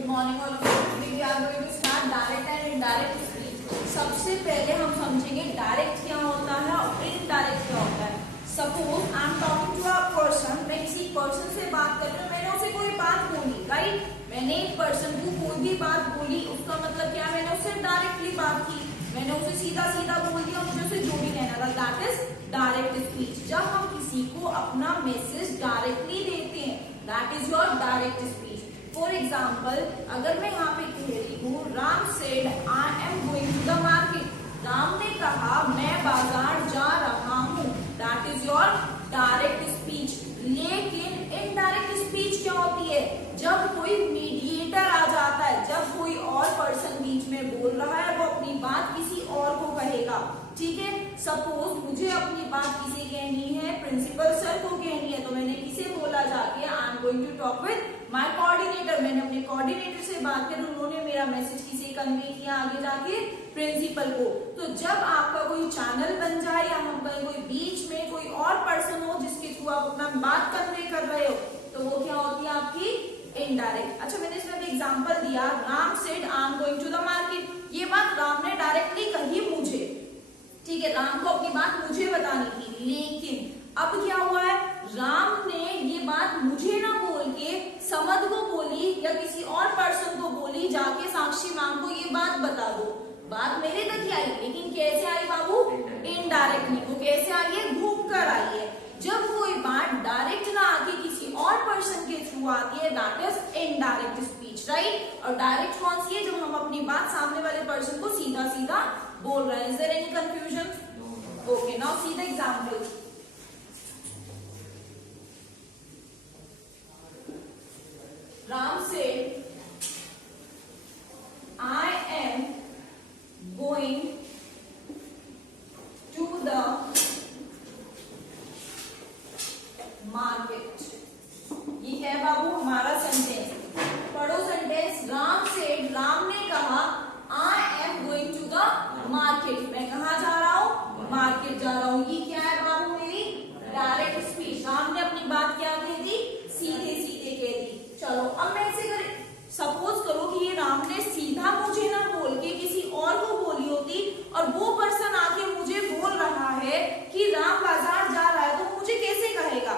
Good morning all of you. Today we are going to start direct and indirect speech. सबसे पहले हम समझेंगे direct क्या होता है और इनडायरेक्ट क्या होता है। Suppose I am talking to a person, मैं किसी पर्सन से बात कर रही हूँ, मैंने उसे कोई बात बोली, राइट। मैंने एक पर्सन को कोई भी बात बोली, उसका मतलब क्या, मैंने उससे डायरेक्टली बात की, मैंने उसे सीधा सीधा बोल दिया, मुझे उसे जो भी कहना था, दैट इज डायरेक्ट स्पीच। जब हम किसी को अपना मैसेज डायरेक्टली देते हैं, that is your direct speech. For example, अगर मैं यहाँ पे कह रही हूँ, Ram said I am going to the market, Ram ने कहा मैं बाजार जा रहा हूँ, that is your direct speech. लेकिन इनडायरेक्ट स्पीच क्या होती है, जब कोई मीडिएटर आ जाता है, जब कोई और पर्सन बीच में बोल रहा है, वो अपनी बात किसी और को कहेगा, ठीक है। सपोज मुझे अपनी बात किसे कहनी है, प्रिंसिपल सर को कहनी है, तो मैंने किसे बोला जाके, I am going to talk with my coordinator, मैंने अपने कोऑर्डिनेटर से बात की, उन्होंने मेरा मैसेज किसे कन्वे किया आगे जाके, प्रिंसिपल को। तो जब आपका कोई चैनल बन जाए या हम कहीं कोई बीच में कोई और पर्सन हो जिसके थ्रू आप अपना बात कन्वे कर रहे हो, तो वो क्या होती है आपकी इनडायरेक्ट। अच्छा, मैंने इसमें भी एग्जांपल दिया, Ram said I am going to the market, ये बात राम ने डायरेक्टली कही मुझे, ठीक है, राम को अपनी बात मुझे बतानी थी। लेकिन अब क्या हुआ है, राम ने ये बात मुझे ना बोल के समद को बोली या किसी और पर्सन को बोली, जाके साक्षी मैम को ये बात बता दो। बात मेरे तक ही आई, लेकिन कैसे आई बाबू, इनडायरेक्टली। वो कैसे आई है, घूम कर आई है। जब कोई बात डायरेक्ट ना आके किसी और पर्सन के थ्रू आती है, that is indirect speech, right. और डायरेक्ट कौन सी है, जब हम अपनी बात सामने वाले पर्सन को सीधा सीधा बोल रहे हैं। Is there any confusion? Okay, now see the example. Ram said I am going to the market। ये क्या है बाबू, हमारा सेंटेंस। पढ़ो सेंटेंस। राम सेड, राम ने कहा, I am going to the market, मैं कहाँ जा रहा हूँ, मार्केट जा रहा हूँ। ये क्या है बाबू, मेरी डायरेक्ट स्पीच। राम ने अपनी बात क्या कह दी, सीधे सीधे कह दी। चलो अब मैं ऐसे करें, सपोज करो कि ये राम ने सीधा मुझे ना बोल के किसी और को बोली होती, और वो पर्सन आके मुझे बोल रहा है कि राम बाजार जा रहा है, तो मुझे कैसे कहेगा,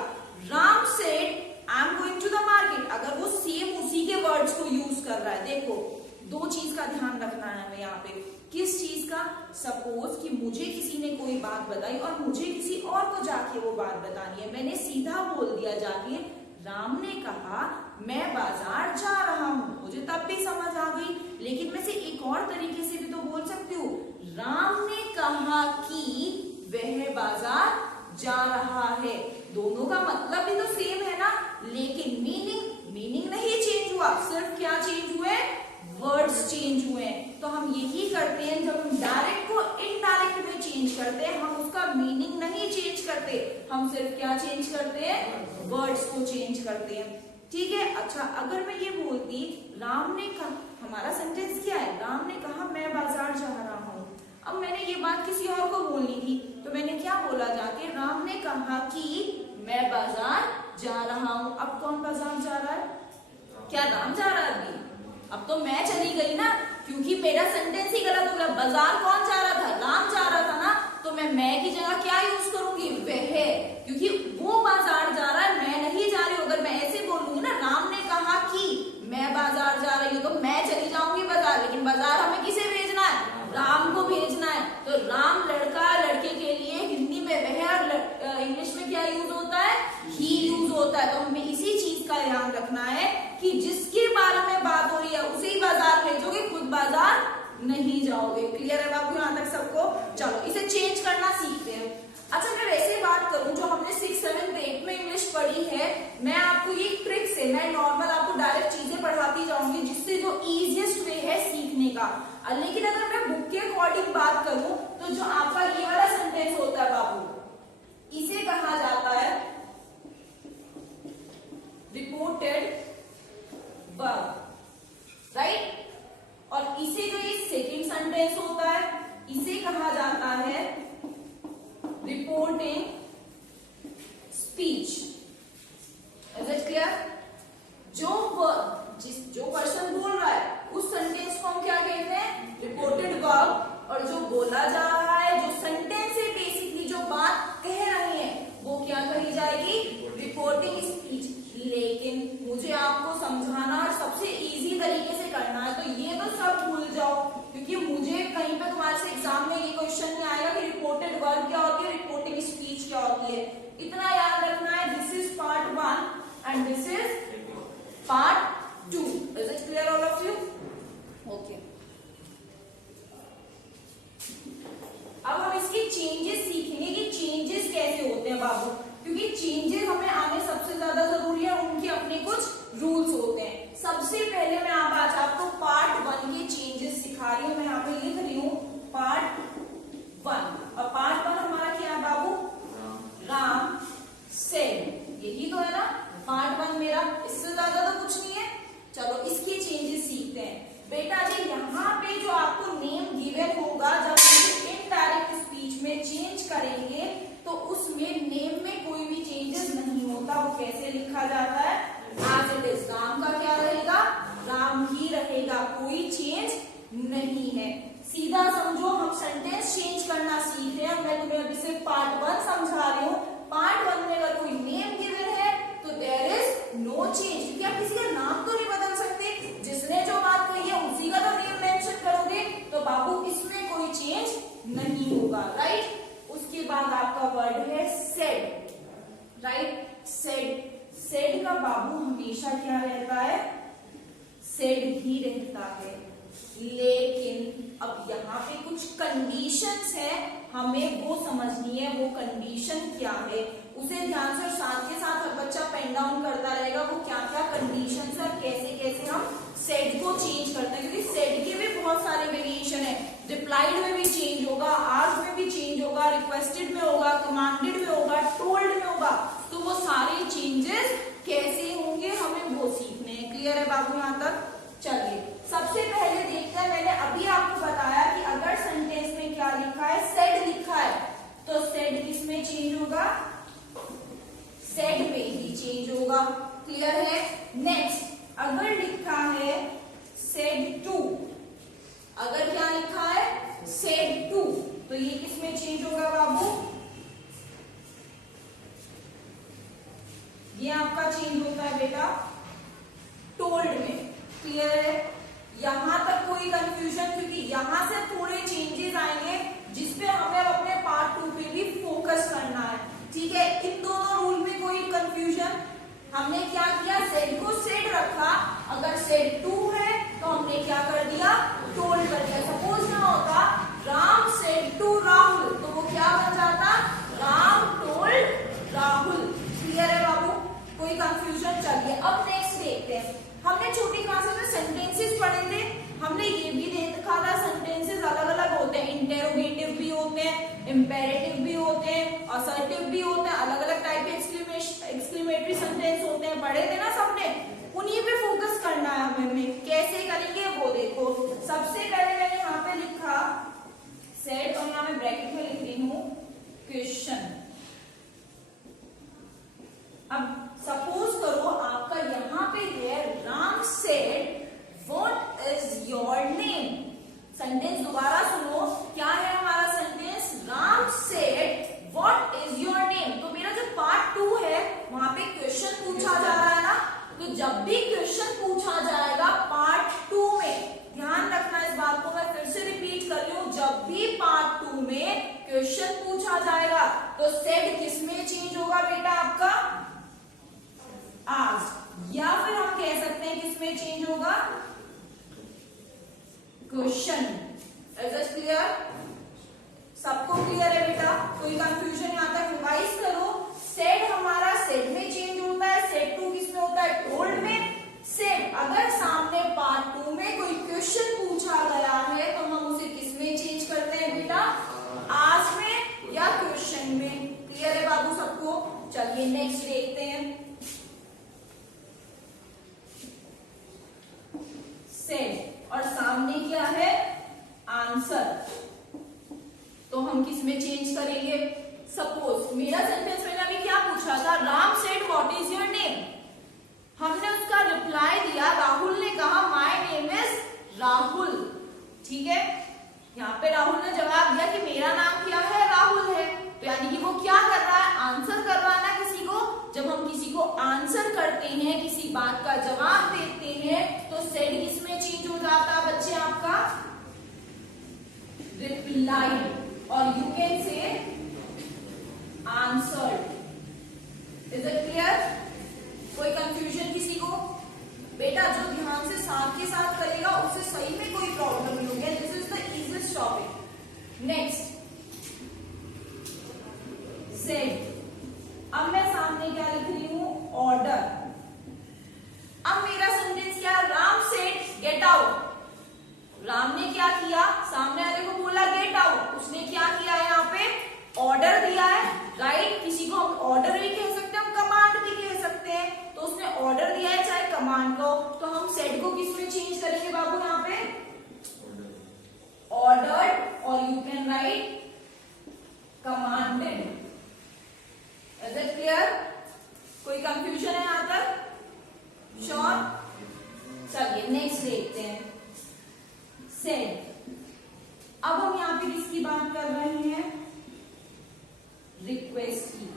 Ram said I am going to the market. अगर वो सेम उसी के वर्ड्स को यूज कर रहा है, देखो दो चीज का ध्यान रखना है हमें यहाँ पे। किस चीज का, सपोज कि मुझे किसी ने कोई बात बताई और मुझे किसी और को जाके वो बात बतानी है, मैंने सीधा बोल दिया जाके, राम ने कहा मैं बाजार जा रहा हूं, मुझे तब भी समझ आ गई। लेकिन मैं से एक और तरीके से भी तो बोल सकती हूँ, राम ने कहा कि वह बाजार जा रहा है। दोनों का मतलब भी तो सेम है ना, लेकिन मीनिंग नहीं चेंज हुआ, सिर्फ क्या चेंज हुए, वर्ड्स चेंज हुए। तो हम यही करते हैं, जब हम डायरेक्ट को इनडायरेक्ट में चेंज करते हैं, हम उसका मीनिंग नहीं चेंज करते, हम सिर्फ क्या चेंज करते हैं, वर्ड्स को चेंज करते हैं, ठीक है। अच्छा, अगर मैं ये बोलती, राम ने कहा, हमारा सेंटेंस क्या है, राम ने कहा मैं बाजार जा रहा हूँ। अब मैंने ये बात किसी और को बोलनी थी, तो मैंने क्या बोला जाके, राम ने कहा कि मैं बाजार जा रहा हूँ। अब कौन बाजार जा रहा है, क्या राम जा रहा है अभी? अब तो मैं चली गई ना, क्योंकि मेरा सेंटेंस ही गलत हो गया। बाजार कौन जा रहा था, राम जा रहा था ना, तो मैं की जगह क्या यूज करूंगी, वह, क्योंकि वो बाजार जा रहा है, मैं नहीं जा रही हूँ। अगर मैं ऐसे बोलूंगी ना, राम ने कहा कि मैं बाजार जा रही हूँ, तो मैं चली जाऊंगी बाजार, लेकिन बाजार हमें किसे भेजना है, राम को भेजना है। तो राम लड़का, लड़के के लिए हिंदी में वह और इंग्लिश में क्या यूज होता है, ही यूज होता है। तो हमें इसी चीज का ध्यान रखना है कि जिसके बारे में बात हो रही है उसे ही बाजार भेजोगे, खुद बाजार नहीं जाओगे। क्लियर है बाबू यहाँ तक सबको? चलो इसे चेंज करना सीखते हैं। अच्छा, मैं वैसे बात करूं जो हमने 6, 7, 8 में इंग्लिश पढ़ी है, मैं आपको ये ट्रिक से, मैं नॉर्मल आपको डायरेक्ट चीजें पढ़ाती जाऊंगी, जिससे जो इजीएस्ट वे है सीखने का। लेकिन अगर मैं बुक के अकॉर्डिंग बात करूं, तो जो आपका ये वाला सेंटेंस होता है बाबू, इसे कहा जाता है रिपोर्टेड वर्ब, राइट। और इसे जो ये सेकंड सेंटेंस होता है, इसे कहा जाता है reporting speech. Is it clear? जो पर्सन बोल बनाना और सबसे इजी तरीके से करना है। तो ये तो सब भूल जाओ, क्योंकि मुझे कहीं पे तुम्हारे से एग्जाम में ये क्वेश्चन नहीं आएगा कि रिपोर्टेड वर्ब क्या होती है, रिपोर्टिंग स्पीच क्या होती है। इतना याद रखना है, this is part 1 and this is part 2। Is it clear all of you? Okay, अब हम इसके चेंजेस सीखेंगे कि चेंजेस कैसे होते हैं बाबू, क्योंकि चेंजेस हमें आने सबसे ज्यादा जरूरी है, उनके अपने कुछ रूल्स होते हैं। सबसे पहले मैं आज आपको पार्ट 1 के चेंजेस सिखा रही हूँ। मैं यहाँ पे लिख रही हूँ पार्ट 1, और पार्ट 1 हमारा क्या है बाबू? राम सेड, यही तो है ना पार्ट 1 मेरा, इससे ज्यादा तो कुछ नहीं है। चलो इसके चेंजेस सीखते हैं। बेटा जी यहाँ पे जो आपको नेम गिवन होगा, जब हम इनडायरेक्ट स्पीच में चेंज करेंगे तो उसमें नेम में कोई भी चेंजेस नहीं होता। वो कैसे लिखा जाता है? As it is. राम का क्या रहेगा? राम ही रहेगा, कोई चेंज नहीं है। सीधा समझो, हम सेंटेंस चेंज करना सीख रहे हैं। मैं तुम्हें अभी से पार्ट 1 समझा रही हूँ। पार्ट 1 में अगर कोई नेम गिवन है तो देयर इज नो चेंज, क्योंकि आप किसी का नाम तो नहीं बदल सकते, जिसने जो बात कही है उसी का तो नेम मेंशन करोगे। तो बाबू इसमें कोई चेंज नहीं होगा, राइट। उसके बाद आपका वर्ड है सेड, राइट। सेड, सेड का बाबू हमेशा क्या रहता है? सेड ही रहता है। लेकिन अब यहाँ पे कुछ कंडीशंस है, हमें वो समझनी है। वो कंडीशन क्या है उसे ध्यान से और साथ के साथ हर बच्चा पेन डाउन करता रहेगा वो क्या क्या कंडीशंस है, कैसे कैसे हम सेड को चेंज करते हैं। क्योंकि सेड के भी बहुत सारे वेरिएशन है। रिप्लाइड में भी चेंज होगा, आस्क्ड में भी चेंज होगा, रिक्वेस्टेड में होगा, कमांडेड में होगा, टोल्ड में होगा। तो वो सारे चेंजेस कैसे होंगे हमें वो सीखने हैं। क्लियर है बाबू यहाँ तक? चलिए सबसे पहले देखते हैं। मैंने अभी आपको बताया कि अगर सेंटेंस में क्या लिखा है? सेड लिखा है, तो सेड किस में चेंज होगा? सेड में ही चेंज होगा। क्लियर है? नेक्स्ट, अगर लिखा है सेड टू, अगर क्या लिखा है? सेड टू, तो ये किस में चेंज होगा बाबू? ये आपका चेंज होता है बेटा टोल्ड में। क्लियर है? यहां तक कोई कंफ्यूजन? क्योंकि यहां से थोड़े चेंजेस आएंगे जिसपे हमें अपने पार्ट 2 पे भी फोकस करना है, ठीक है। इन दोनों रूल में कोई कंफ्यूजन? हमने क्या किया? सेड को सेड रखा, अगर सेड 2 है तो हमने क्या कर दिया? टोल्ड कर दिया। सपोज ना होता राम सेड टू राहुल, तो वो क्या बन जाता? राम टोल्ड राहुल। क्लियर है बाबू? कोई कंफ्यूजन? चलिए अब नेक्स्ट देखते हैं। हमने छोटी क्लासेस में सेंटेंसेस पढ़े थे, हमने ये भी देखा था सेंटेंसेस अलग अलग होते हैं। इंटेरोगेटिव भी होते हैं, इंपेरेटिव भी होते हैं, असर्टिव भी होते हैं, अलग अलग टाइप के एक्सक्लेमेटरी सेंटेंस होते हैं। पढ़े थे ना सबने? उन्हीं पे फोकस करना है हमें। कैसे करेंगे वो देखो। सबसे पहले मैंने यहाँ पे लिखा सेड, और यहाँ मैं ब्रैकेट में लिख रही हूँ क्वेश्चन। अब सपोज करो आपका यहाँ पे है Ram said what is your name. Sentence दोबारा सुनो, क्या है हमारा sentence? Ram said what is your name. तो मेरा जो पार्ट 2 है वहां पे क्वेश्चन पूछा जा रहा है ना, तो जब भी क्वेश्चन पूछा जाएगा पार्ट 2 में, ध्यान रखना इस बात को, मैं फिर से रिपीट कर रही हूँ, जब भी पार्ट 2 में क्वेश्चन पूछा जाएगा तो सेड किस में चेंज होगा बेटा आपका? आज, या फिर हम कह सकते हैं किसमें चेंज होगा? क्वेश्चन। Is it clear? सबको क्लियर है बेटा? कोई कंफ्यूजन यहाँ तक? रिवाइज करो। सेड हमारा सेड में चेंज होता है, सेड 2 किसमें होता है? टोल्ड में। सेड अगर सामने पार्ट 2 में कोई क्वेश्चन पूछा गया है तो हम उसे किसमें चेंज करते हैं बेटा? आज में या क्वेश्चन में। क्लियर है बाबू सबको? चलिए नेक्स्ट देखते हैं। सेड और सामने क्या है? आंसर, तो हम किस में चेंज करेंगे? सपोज मेरा सेंटेंस मैंने अभी क्या पूछा था? Ram said what is your name. हमने उसका रिप्लाई दिया, राहुल ने कहा माय नेम इज राहुल। ठीक है, यहाँ पे राहुल ने जवाब दिया कि मेरा नाम क्या है? राहुल है। तो यानी कि वो क्या कर रहा है? आंसर कर रहा है ना किसी को। जब हम किसी को आंसर करते हैं, किसी बात का जवाब देते साथ के साथ करेगा उससे सही में कोई प्रॉब्लम नहीं होगी। This is the easiest topic. Next said. अब मैं सामने क्या लिख रही हूं, ऑर्डर। अब मेरा सेंटेंस क्या, Ram said get out. Ram ने क्या किया, सामने वाले को बोला गेट आउट, उसने क्या किया, यहाँ पे ऑर्डर दिया है, राइट। किसी को हम ऑर्डर भी कह सकते हैं, हम कमांड भी कह सकते हैं। तो उसने ऑर्डर दिया है चाहे कमांड को, तो हम सेड को किस में चेंज करेंगे बाबू, यहाँ पे ऑर्डर्ड, और you can write commanded. Is it clear? कोई कंफ्यूजन है यहां तक? श्योर? चलिए नेक्स्ट देखते हैं, सेड। अब हम यहाँ पे किसकी बात कर रहे हैं, रिक्वेस्ट की।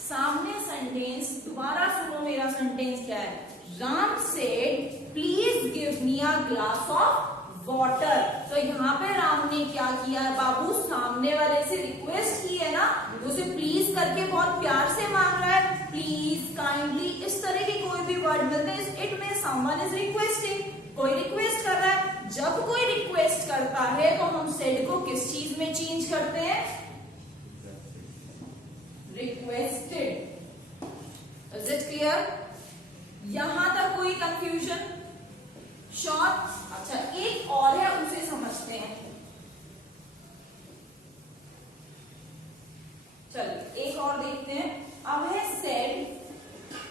सामने सेंटेंस दोबारा सुनो, मेरा सेंटेंस क्या है, Ram said please give me a glass of water. तो यहाँ पे राम ने क्या किया है बाबू, सामने वाले से रिक्वेस्ट की है ना, उसे प्लीज करके बहुत प्यार से मांग रहा है, प्लीज, काइंडली, इस तरह के कोई भी वर्ड मिलते हैं, इट में समवन इज रिक्वेस्टिंग, कोई रिक्वेस्ट कर रहा है। जब कोई रिक्वेस्ट करता है तो हम सेड को किस चीज में चेंज करते हैं, रिक्वेस्टेड। Is it clear? यहां तक कोई कंफ्यूजन? श्योर? अच्छा, एक और है, उसे समझते हैं। चलिए एक और देखते हैं। अब है सेड,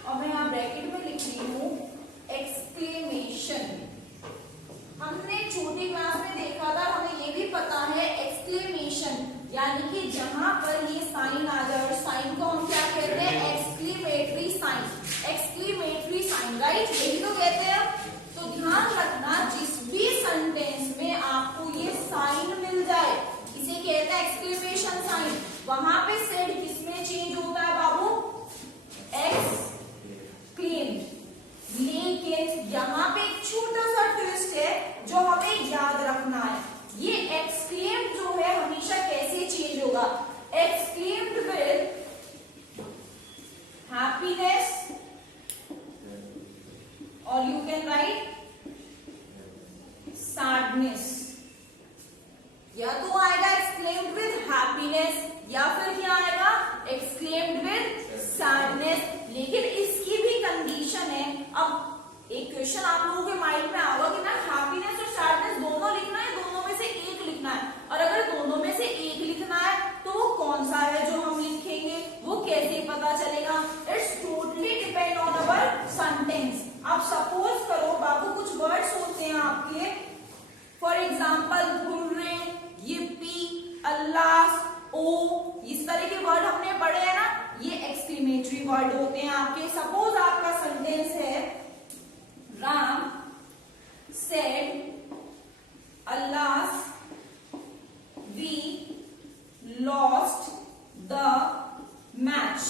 और मैं यहां ब्रैकेट में लिख रही हूं एक्सक्लेमेशन। हमने छोटी क्लास में देखा था, हमें ये भी पता है एक्सक्लेमेशन यानी कि जहां पर ये साइन आ जाए, और साइन को हम क्या कहते हैं, exclamatory sign. Exclamatory sign, right, यही तो कहते हैं। तो ध्यान रखना, जिस भी सेंटेंस में आपको ये साइन मिल जाए, इसे कहते हैं एक्सक्लेमेशन साइन। वहां पे सेड किसमें चेंज होता है बाबू, एक्सक्लेम्ड। लेकिन यहाँ पे एक छोटा सा ट्विस्ट है जो हमें याद रखना है। ये एक्सक्लेम्ड जो है हमेशा कैसे चेंज होगा, एक्सक्लेम्ड विद हैप्पीनेस, और यू कैन राइट सैडनेस। या तो आएगा एक्सक्लेम्ड विद हैप्पीनेस, या फिर क्या आएगा, एक्सक्लेम्ड विद सैडनेस। लेकिन इसकी भी कंडीशन है। अब एक क्वेश्चन आप लोगों के माइंड में आएगा कि ना हैप्पीनेस और सैडनेस दोनों लिखना है, दोनों में से एक लिखना है, और अगर दोनों में से एक लिखना है तो वो कौन सा है जो हम लिखेंगे, वो कैसे पता चलेगा? It's totally depend on our sentence. आप सपोज करो बाबू कुछ वर्ड्स होते हैं आपके, फॉर एग्जाम्पल हुर्रे, yippee, अल्लाह, ओ, इस तरह के वर्ड हमने पढ़े हैं ना, ये एक्सक्लेमेटरी वर्ड होते हैं आपके। सपोज आपका सेंटेंस है Ram said alas we lost the match.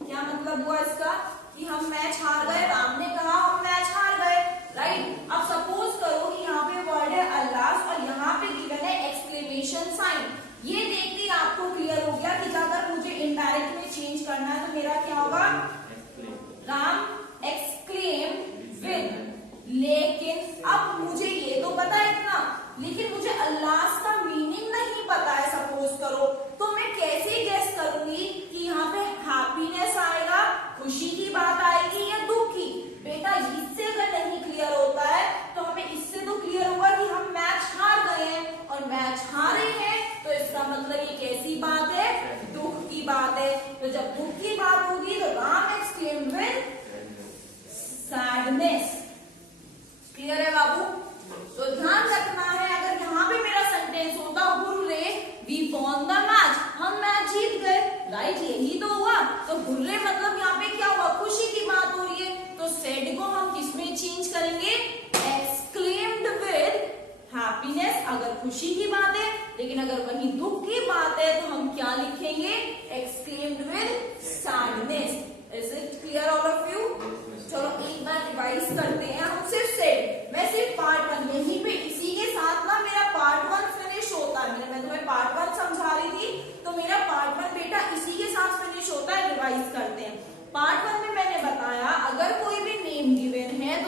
क्या मतलब हुआ इसका, कि हम मैच हार गए। राम ने कहा हम मैच हार गए, राइट। अब सपोज करो कि यहाँ पे वर्ड है अल्लाह और यहाँ पे गिवन है एक्सक्लेमेशन साइन। ये देखते ही आपको क्लियर हो गया कि अगर मुझे इनडायरेक्ट में चेंज करना है तो मेरा क्या होगा, राम एक्सक्लेम विद। लेकिन अब मुझे ये तो पता है इतना, लेकिन मुझे अल्लाह का मीनिंग नहीं पता है सपोज करो, तो मैं कैसे गेस करूंगी कि यहाँ पे हैप्पीनेस आएगा, खुशी की बात आएगी, या दुख की? बेटा इससे अगर नहीं क्लियर होता है तो हमें इससे तो क्लियर होगा कि हम मैच हार गए हैं, और मैच हारे हैं तो इसका मतलब ये कैसी बात है, दुख की बात है। तो जब दुख की बात होगी तो Ram exclaimed with sadness. Clear है बाबू? तो ध्यान रखना है, अगर यहाँ पे मेरा सेंटेंस होता hurray we won the match, हम मैच जीत गए, राइट, यही तो हुआ। तो हुर्रे मतलब यहाँ पे क्या हुआ, खुशी की बात हो रही है। तो सेड को हम किसमें चेंज करेंगे, एक्सक्लेम्ड विद हैप्पीनेस, अगर खुशी की बात है। लेकिन अगर वही दुख की बात है तो हम क्या लिखेंगे, exclaimed with sadness. Is it clear all of you? चलो एक बार रिवाइज करते हैं। हम सिर्फ सेड, मैं सिर्फ पार्ट 1, यहीं पे इसी के साथ ना मेरा पार्ट 1 फिनिश होता है। मैं तुम्हें पार्ट 1 समझा रही थी, तो मेरा पार्ट 1 बेटा इसी के साथ फिनिश होता है। रिवाइज करते हैं। पार्ट 1 में मैंने बताया अगर कोई भी नेम गिवन है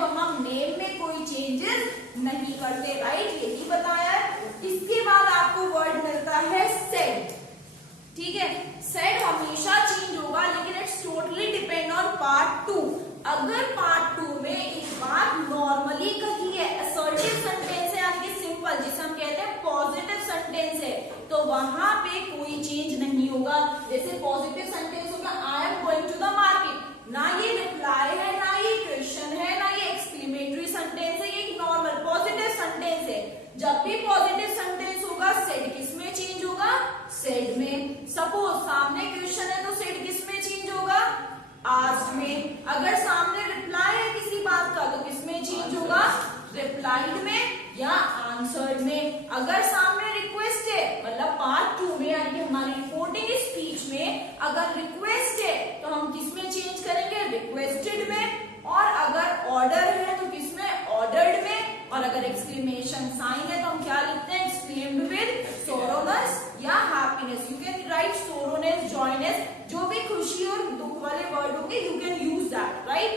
अगर सामने रिक्वेस्ट है, मतलब पार्ट 2 में यानी कि हमारी रिपोर्टिंग स्पीच में अगर रिक्वेस्ट है तो हम किस में चेंज करेंगे, रिक्वेस्टेड में। और अगर ऑर्डर है तो किस में, ऑर्डर्ड में। और अगर एक्सक्लेमेशन साइन है तो हम क्या लिखते हैं, एक्सक्लेम्ड विद सोरोनेस या हैप्पीनेस। यू कैन राइट सोरोनेस, जॉयनेस, जो भी खुशी और दुख वाले वर्ड होंगे you can use that, right.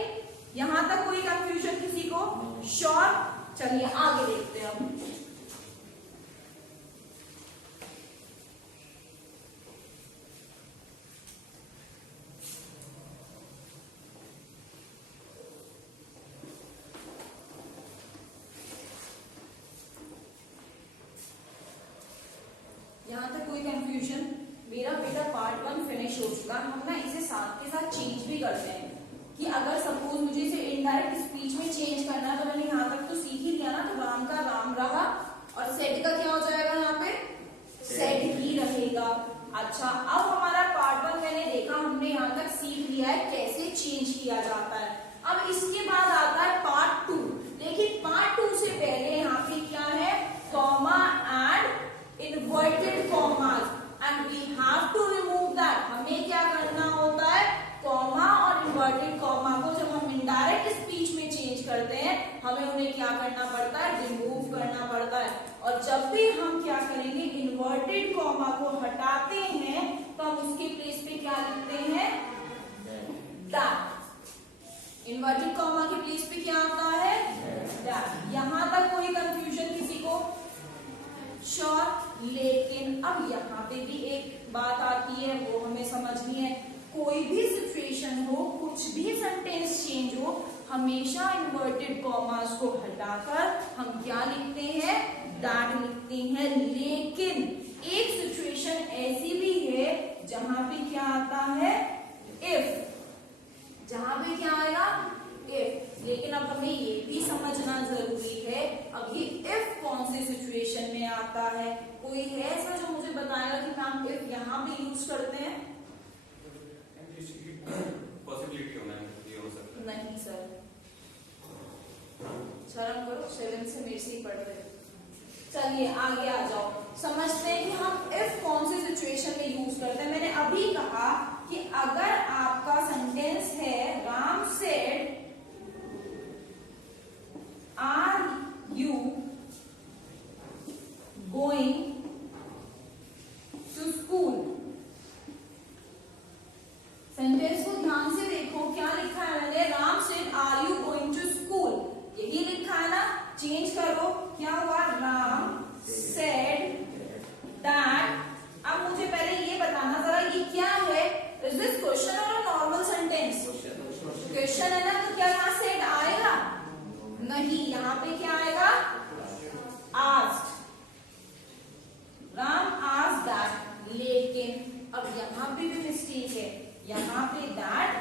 यहां तक कोई कंफ्यूजन किसी को? श्योर। चलिए आगे देखते हैं हम। यहाँ तक कोई कंफ्यूजन? मेरा बेटा पार्ट 1 फिनिश हो चुका। हम ना इसे साथ के साथ चेंज भी करते हैं कि अगर सपोज मुझे इसे इनडायरेक्ट स्पीच में चेंज करना है तो मैंने यहाँ तक तो सीख ही लिया ना। तो राम का राम रहा और सेड का क्या हो जाएगा, यहाँ पे सेड ही रहेगा। अच्छा, अब हमारा पार्ट 1 मैंने देखा, हमने यहाँ तक सीख लिया है कैसे चेंज किया जाता है। अब इसके बाद आता है पार्ट 2। लेकिन पार्ट 2 से पहले यहाँ पे क्या है, comma and inverted commas and we have to remove that। हमें क्या करना होता है, कॉमा और inverted comma को जब हम indirect speech में चेंज करते हैं हमें उन्हें क्या करना पड़ता है, रिमूव करना पड़ता है। और जब भी हम क्या करेंगे, inverted comma को हटाते हैं तो हम उसके प्लेस पे क्या लिखते हैं, that। inverted comma के प्लेस पे क्या आता है, that। यहां तक कोई कंफ्यूजन किसी को? श्योर। लेकिन अब यहाँ पे भी एक बात आती है, वो हमें समझनी है। कोई भी सिचुएशन हो, कुछ भी सेंटेंस चेंज हो, हमेशा इन्वर्टेड कॉमास को हटाकर हम क्या लिखते हैं, दैट लिखते हैं। लेकिन एक सिचुएशन ऐसी भी है जहां पे क्या आता है, इफ। जहां पे क्या आएगा, इफ। लेकिन अब हमें ये भी समझना जरूरी है, अब ये इफ कौन से सिचुएशन में आता है। कोई है ऐसा जो मुझे बताएगा कि मैम इफ यहाँ पे यूज करते हैं? पॉसिबिलिटी होना है, ये हो सकता है। नहीं सर, शर्म करो, 7 से मेरे से ही पढ़ते हैं। चलिए आगे आ जाओ, समझते हैं कि हम इफ कौन से सिचुएशन में यूज करते हैं। मैंने अभी कहा कि अगर आपका सेंटेंस है, Ram said are you going to school. Sentence को ध्यान से देखो, क्या लिखा है मैंने, Ram said are you going to school, यही लिखा है ना। चेंज करो, क्या हुआ, राम सेड दैट। अब मुझे पहले ये बताना जरा, ये क्या है, इज दिस क्वेश्चन और नॉर्मल सेंटेंस? क्वेश्चन है ना, तो क्या यहाँ सेड आएगा? नहीं, यहाँ पे क्या आएगा, आस्क्ड। Ram asked that. लेकिन अब यहाँ पे भी मिस्टेक है, यहाँ पे दैट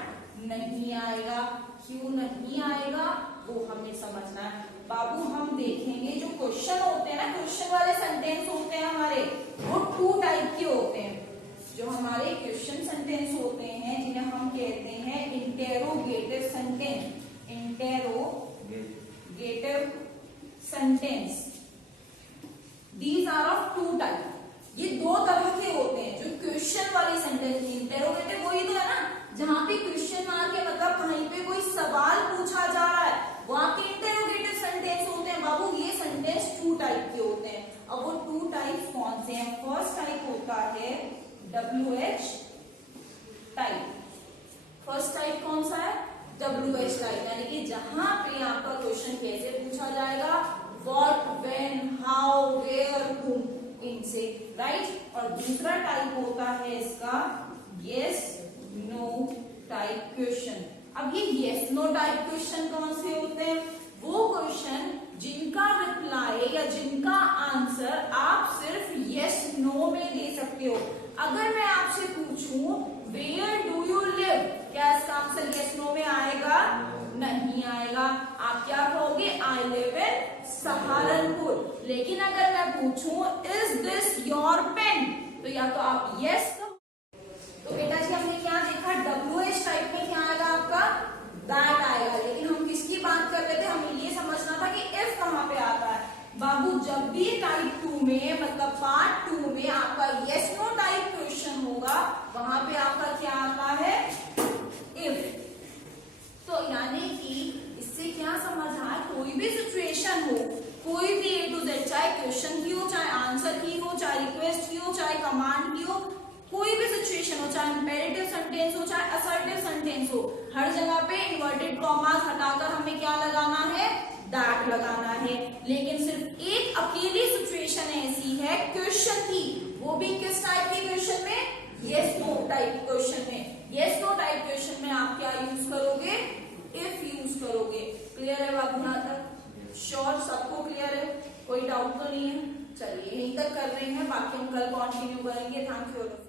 नहीं आएगा। क्यों नहीं आएगा वो हमें समझना है। बाबू हम देखेंगे जो क्वेश्चन होते हैं ना, क्वेश्चन वाले सेंटेंस होते हैं हमारे, वो 2 टाइप के होते हैं। जो हमारे क्वेश्चन सेंटेंस होते हैं जिन्हें हम कहते हैं interrogative sentence, interrogative sentence, these are of 2 type. ये 2 तरह के होते हैं। जो क्वेश्चन वाले सेंटेंस, इंटेरोगेटिव वही तो है ना, जहां पे क्वेश्चन मार्क के मतलब कहीं पे कोई सवाल पूछा जा रहा है, वहां पे इंटेरोगेटिव सेंटेंस होते हैं। बाबू ये सेंटेंस 2 टाइप के होते हैं। अब वो 2 टाइप कौन से हैं? फर्स्ट टाइप होता है WH टाइप। फर्स्ट टाइप कौन सा है? WH टाइप, यानी कि जहां पे आपका क्वेश्चन कैसे पूछा जाएगा, what, when, how, where, whom, इनसे, राइट। और दूसरा टाइप होता है इसका यस नो टाइप क्वेश्चन। अब ये यस नो टाइप क्वेश्चन कौन से होते हैं? वो क्वेश्चन जिनका रिप्लाई या जिनका आंसर आप सिर्फ यस नो में दे सकते हो। अगर मैं आपसे पूछूं वेयर डू यू लिव, क्या इसका आंसर यस नो में आएगा? नहीं आएगा। आप क्या कहोगे? I live in Saharanpur. लेकिन अगर मैं पूछूं इज दिस योर पेन, तो या तो आप यस। तो बेटा जी हमने क्या देखा, WH टाइप में क्या आएगा आपका? दैट आएगा। लेकिन हम किसकी बात कर रहे थे? हमें ये समझना था कि इफ कहां पे आता है। बाबू जब भी टाइप 2 में भी सिचुएशन हो, कोई भी A to Z, चाहे क्वेश्चन की हो, चाहे आंसर की हो, चाहे रिक्वेस्ट की हो, चाहे कमांड की हो, कोई भी सिचुएशन हो, चाहे इंपेरेटिव सेंटेंस हो, चाहे असर्टिव सेंटेंस हो, हर जगह पे इन्वर्टेड कॉमास हटाकर हमें क्या लगाना है, दैट लगाना है। लेकिन सिर्फ एक अकेली सिचुएशन ऐसी है क्वेश्चन की, वो भी किस टाइप की क्वेश्चन में, यस नो टाइप क्वेश्चन में। यस नो टाइप क्वेश्चन में आप क्या यूज करोगे, इफ यूज करोगे। क्लियर है बात यहाँ तक? श्योर, सबको क्लियर है, कोई डाउट तो नहीं है? चलिए यहीं तक कर रहे हैं, बाकी हम कल कंटिन्यू करेंगे। Thank you.